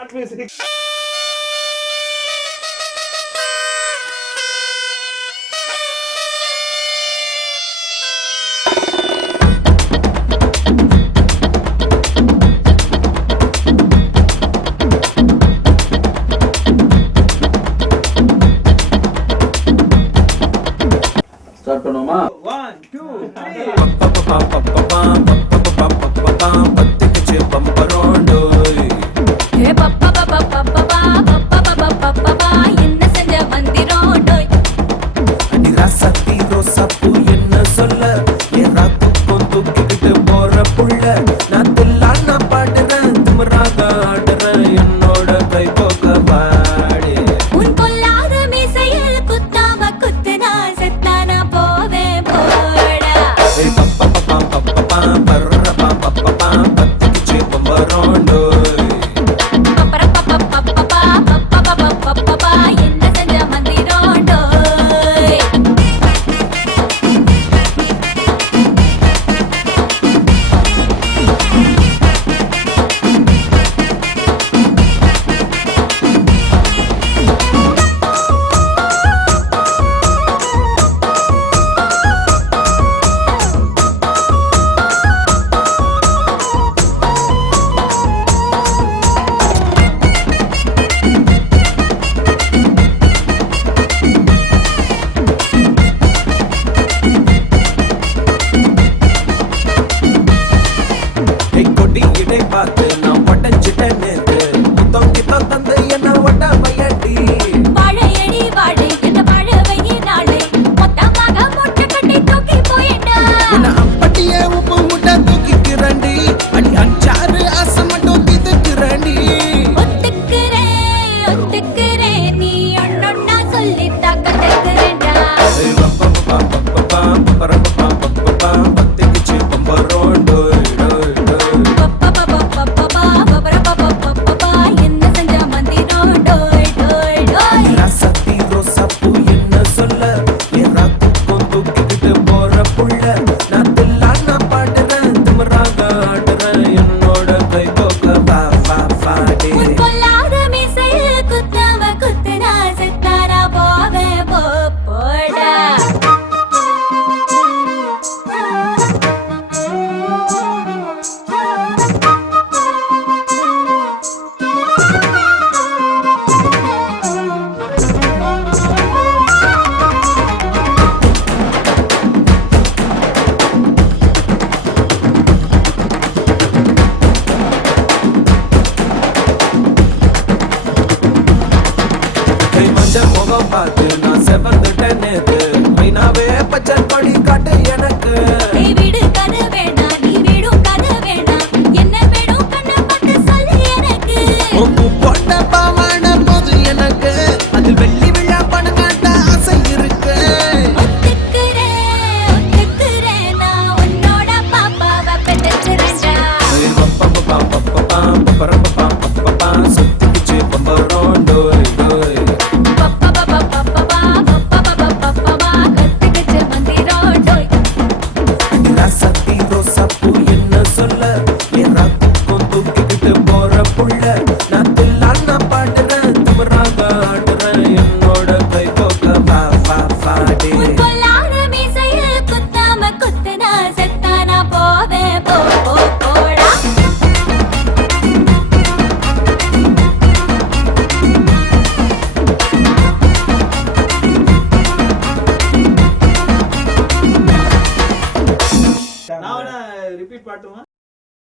Start music. Start பண்ணுமா? 1 2 3 பத்திக்குச்சு பம்பரோண்டோய் ஏ பப்பா பப்பா பப்பா பப்பா என்ன செஞ்ச மந்திரோண்டோய் அடி ராசத்தி ரோசாப்பூ என்ன சொல்ல என் ராத்துக்கும் தூக்கிக்கிட்டு போற புள்ள நான் தில்லானா பாடுறேன் திமிராக ஆடுறேன் என்னோட கை போக்க பாடு உன் கொல்லாத மீசையில் குத்தாம குத்துனா செத்தானா போவே போடா பத்திக்குச்சு பம்பரோண்டோய் பப்பா என்ன செஞ்ச மந்திரோண்டோய் கொடி இடை பார்த்து நான் உடஞ்சிட்டேன் நேத்து முத்தம் கித்தம் தந்து என்ன ஒட்ட பையட்டி வாழையடி வாழை என்ன வாழவையே நாளை மொத்தமாக மொட்டை கட்டி தூக்கி போயிட்டா உன்னை அப்பட்டியே உப்பு முட்டை தூக்கிக்கிறண்டி அடி அஞ்சாறு ஆசை மட்டும் திதுக்கிறண்டி ஒத்துக்கிறேன் நீ ஒன்னொன்னா சொல்லி தாக்கத்துக்கிறேன்டா பத்திக்குச்சு பம்பரோண்டோய் என்ன செஞ்ச மந்திரோண்டோய் டோய் டோய் சத்தி ரோசாப்பூ என்ன சொல்ல என் ராத்துக்கும் தூக்கிக்கிட்டு போற புள்ள நான் தில்லானா பாடுறேன் திமிராக ஆடுறேன் என்னோட கை தோக்க பாடே உன் கொல்லாத மீசையில் குத்தாம குத்துனா செத்தாரா போவே போடா மஞ்சள் முகம் பார்த்து நான் செவந்துட்டேன் நேத்து மைனாவே பச்சை கொடி காட்டு எனக்கு நீ வீடு கதை வேணாம் நீ வீடும் கதை வேணாம் என்ன வேணும் கண்ணை பார்த்து சொல்லு எனக்கு உப்பு போட்ட பாவாட போது எனக்கு அதில் வெள்ளி விழா பணங்காட்ட ஆசை இருக்கு ஒத்துக்கிறேன் நான் உன்னோட பாப்பாவை பெற்றுறேன்டா சுத்திக்குச்சு பம்பரோண்டோய் கத்துக்கிச்சு மந்திரோண்டோய் சத்தி ரோசாப்பூ என்ன சொல்ல என் ராத்துக்கும் தூக்கிக்கிட்டு போற புள்ள நான் தில்லானா பாடுறேன் திமிராக ஆடுறேன் என்னோட கை தோக்க பாடே உன் கொல்லாத மீசையில் குத்தாம குத்துனா செத்தானா போவே போடா நான் ரிப்பீட் பாட்டுமா?